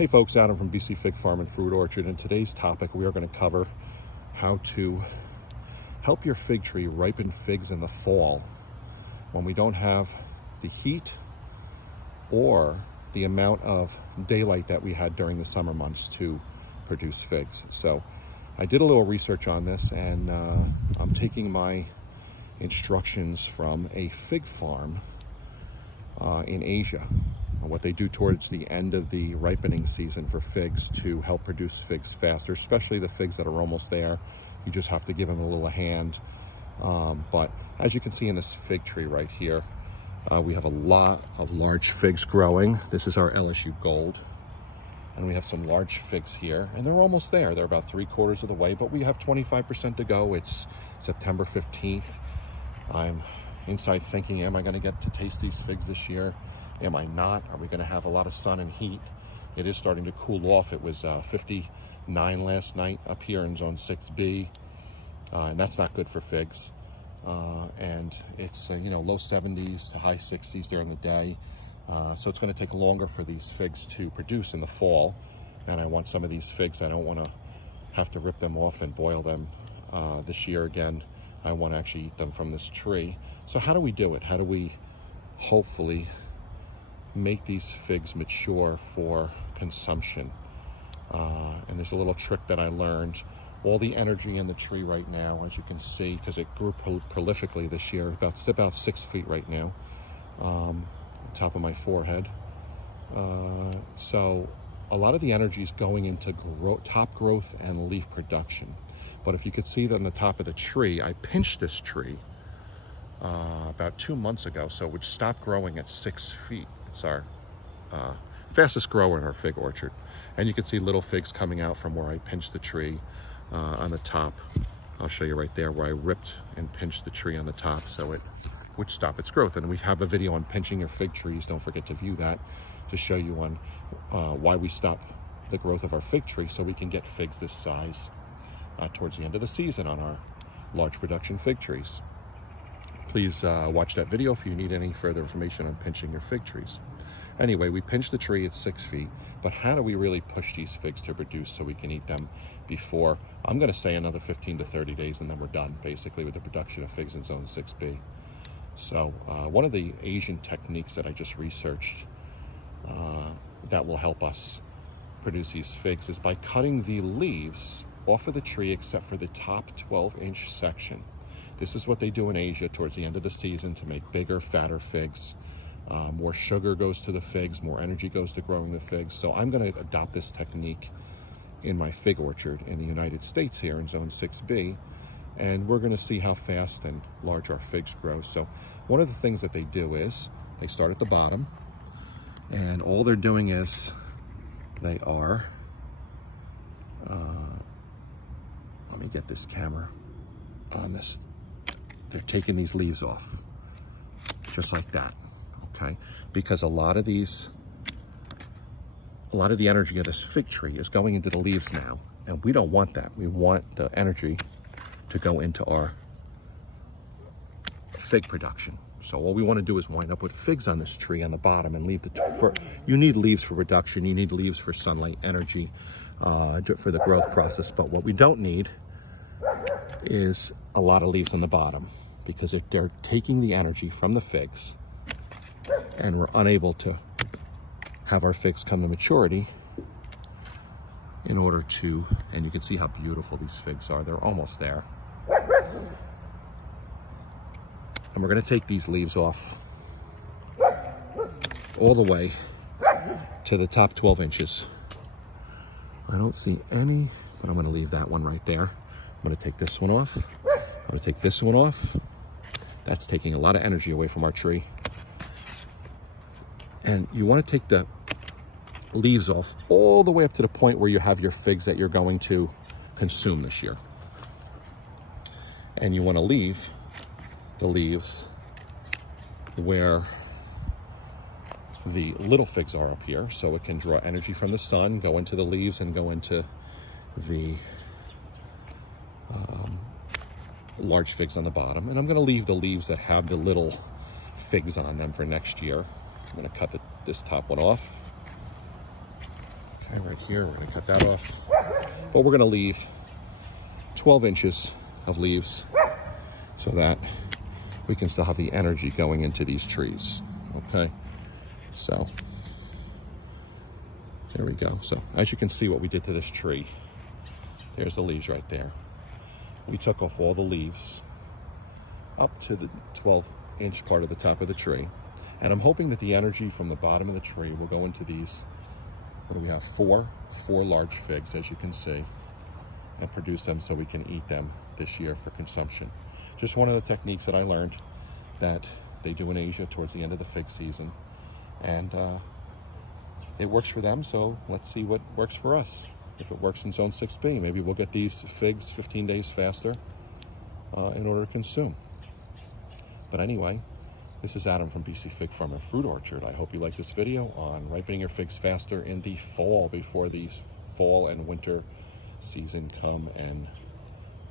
Hey folks, Adam from BC Fig Farm and Fruit Orchard. In today's topic, we are going to cover how to help your fig tree ripen figs in the fall when we don't have the heat or the amount of daylight that we had during the summer months to produce figs. So I did a little research on this, and I'm taking my instructions from a fig farm in Asia, what they do towards the end of the ripening season for figs to help produce figs faster, especially the figs that are almost there. You just have to give them a little hand. But as you can see in this fig tree right here, we have a lot of large figs growing. This is our LSU Gold. And we have some large figs here, and they're almost there. They're about 3/4 of the way, but we have 25% to go. It's September 15th. I'm inside thinking, am I going to get to taste these figs this year? Am I not? Are we going to have a lot of sun and heat? It is starting to cool off. It was 59 last night up here in zone 6B, and that's not good for figs. And it's low 70s to high 60s during the day. So it's going to take longer for these figs to produce in the fall. And I want some of these figs, I don't want to have to rip them off and boil them this year again. I want to actually eat them from this tree. So how do we do it? How do we hopefully make these figs mature for consumption? And there's a little trick that I learned. All the energy in the tree right now, as you can see, because it grew prolifically this year, it's about 6 feet right now, on top of my forehead. So a lot of the energy is going into top growth and leaf production. But if you could see that on the top of the tree, I pinched this tree about 2 months ago, so it would stop growing at 6 feet. It's our fastest grower in our fig orchard. And you can see little figs coming out from where I pinched the tree on the top. I'll show you right there where I ripped and pinched the tree on the top so it would stop its growth. And we have a video on pinching your fig trees. Don't forget to view that to show you on why we stop the growth of our fig tree so we can get figs this size towards the end of the season on our large production fig trees. Please watch that video if you need any further information on pinching your fig trees. Anyway, we pinched the tree at 6 feet, but how do we really push these figs to produce so we can eat them before, I'm going to say, another 15 to 30 days, and then we're done basically with the production of figs in zone 6B. So one of the Asian techniques that I just researched that will help us produce these figs is by cutting the leaves off of the tree except for the top 12-inch section. This is what they do in Asia towards the end of the season to make bigger, fatter figs. More sugar goes to the figs, more energy goes to growing the figs. So I'm going to adopt this technique in my fig orchard in the United States here in zone 6B. And we're going to see how fast and large our figs grow. So one of the things that they do is they start at the bottom, and all they're doing is they are, let me get this camera on this. They're taking these leaves off, just like that, okay? Because a lot of the energy of this fig tree is going into the leaves now, and we don't want that. We want the energy to go into our fig production. So all we want to do is wind up with figs on this tree on the bottom and leave you need leaves for production, you need leaves for sunlight, energy, for the growth process. But what we don't need is a lot of leaves on the bottom, because if they're taking the energy from the figs and we're unable to have our figs come to maturity in order to, and you can see how beautiful these figs are, they're almost there. And we're going to take these leaves off all the way to the top 12 inches. I don't see any, but I'm going to leave that one right there. I'm going to take this one off. I'm going to take this one off. That's taking a lot of energy away from our tree. And you want to take the leaves off all the way up to the point where you have your figs that you're going to consume this year. And you want to leave the leaves where the little figs are up here, so it can draw energy from the sun, go into the leaves, and go into the large figs on the bottom. And I'm going to leave the leaves that have the little figs on them for next year. I'm going to cut this top one off. And right here, we're gonna cut that off. But we're gonna leave 12 inches of leaves so that we can still have the energy going into these trees, okay? So, there we go. So, as you can see what we did to this tree, there's the leaves right there. We took off all the leaves up to the 12-inch part of the top of the tree. And I'm hoping that the energy from the bottom of the tree will go into these, what do we have, four large figs, as you can see, and produce them so we can eat them this year for consumption. Just one of the techniques that I learned that they do in Asia towards the end of the fig season. And it works for them, so let's see what works for us. If it works in Zone 6B, maybe we'll get these figs 15 days faster in order to consume. But anyway, this is Adam from BC Fig Farm and Fruit Orchard. I hope you like this video on ripening your figs faster in the fall before the fall and winter season come and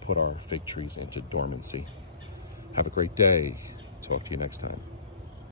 put our fig trees into dormancy. Have a great day. Talk to you next time.